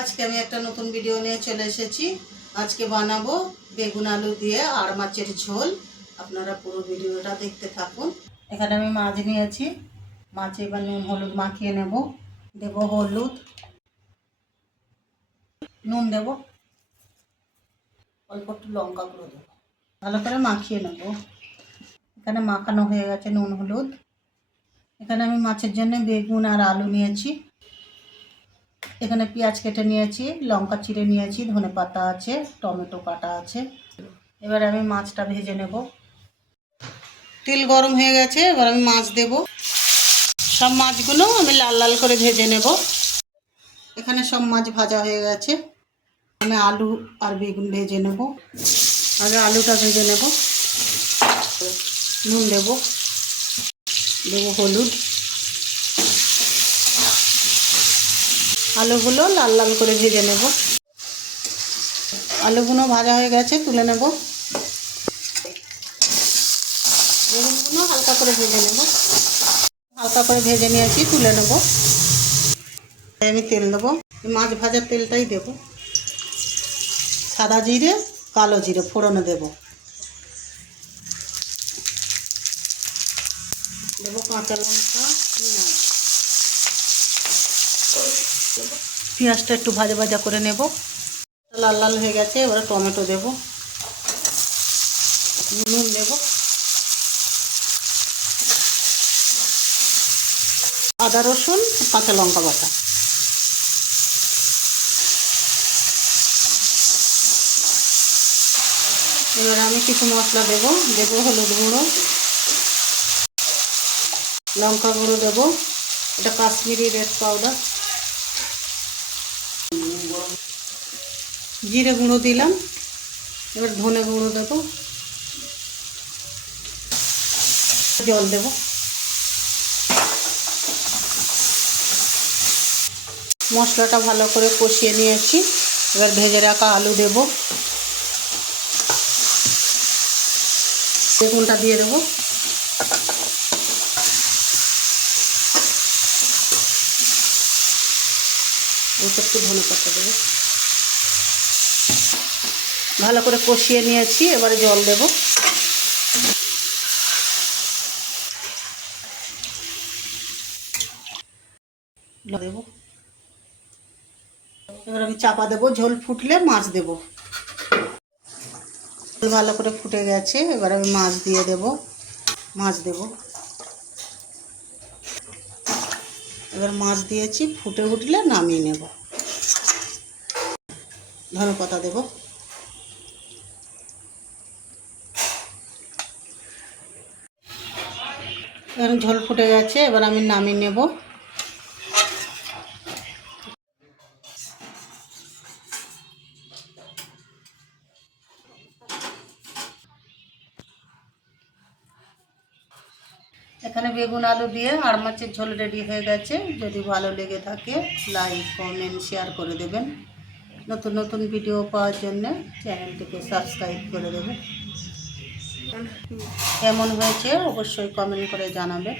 আজকে আমি একটা নতুন ভিডিও নিয়ে চলে এসেছি। আজকে বানাবো বেগুন আলু দিয়ে আর মাছের ঝোল। আপনারা পুরো ভিডিওটা দেখতে থাকুন। এখানে আমি মাছ নিয়েছি। মাছে এবার নুন, হলুদ মাখিয়ে নেব। দেব হলুদ। নুন দেব। অল্প একটু লঙ্কা গুঁড়ো দেবো। ভালো করে মাখিয়ে নেব। এখানে মাখানো হয়ে গেছে নুন, হলুদ। এখানে আমি মাছের জন্য বেগুন আর আলু নিয়েছি। এখানে পেঁয়াজ কেটে নিয়েছি, লঙ্কা চিড়ে নিয়েছি, ধনে পাতা আছে, টমেটো কাটা আছে। এবার আমি মাছটা ভেজে নেব। তেল গরম হয়ে গেছে, এবার আমি মাছ দেব। সব মাছগুলো আমি লাল লাল করে ভেজে নেব। এখানে সব মাছ ভাজা হয়ে গেছে। আমি আলু আর বেগুন ভেজে নেব। আগে আলুটা ভেজে নেব। নুন দেব। দেবো হলুদ। আলুগুলো লাল লাল করে ভেজে নেব। আলুগুলো ভাজা হয়ে গেছে, তুলে নেব। বেগুনগুলো হালকা করে ভেজে নেব। হালকা করে ভেজে নিয়েছি, তুলে নেব। আমি তেল দেবো মাছ ভাজার তেলটাই দেব। সাদা জিরে, কালো জিরে ফোড়নে দেব। দেবো কাঁচা লঙ্কা, পেঁয়াজ। পেঁয়াজটা একটু ভাজা ভাজা করে নেব। লাল লাল হয়ে গেছে, এবারে টমেটো দেব। নুন দেব আদা, রসুন, কাঁচা লঙ্কা বাটা। এবার আমি কিছু মশলা দেব, দেবো হলুদ গুঁড়ো। লঙ্কা গুঁড়ো দেবো। এটা কাশ্মীরি রেড পাউডার জিরে গুঁড়ো দিলাম। এবার ধনে গুঁড়ো দেবো। জল দেব। মশলাটা ভালো করে কষিয়ে নিয়েছি। এবার ভেজে রাখা আলু দেব। বেগুনটা দিয়ে দেবো। অল্প একটু ধনে পাতা দেবো। ভালো করে কষিয়ে নিয়েছি, এবারে জল দেব। দেব। এবার আমি চাপা দেবো, ঝোল ফুটলে মাছ দেব। ভালো করে ফুটে গেছে, এবার আমি মাছ দিয়ে দেব। মাছ দেব। এবার মাছ দিয়েছি, ফুটে উঠলে নামিয়ে নেব। ধনে পাতা দেব। এবার ঝোল ফুটে গেছে, এবার আমি নামিয়ে নেব। এখানে বেগুন আলু দিয়ে আর মাছের ঝোল রেডি হয়ে গেছে। যদি ভালো লেগে থাকে লাইক কমেন্ট শেয়ার করে দেবেন। নতুন নতুন ভিডিও পাওয়ার জন্য চ্যানেলটিকে সাবস্ক্রাইব করে দেবেন। কেমন হয়েছে অবশ্যই কমেন্ট করে জানাবে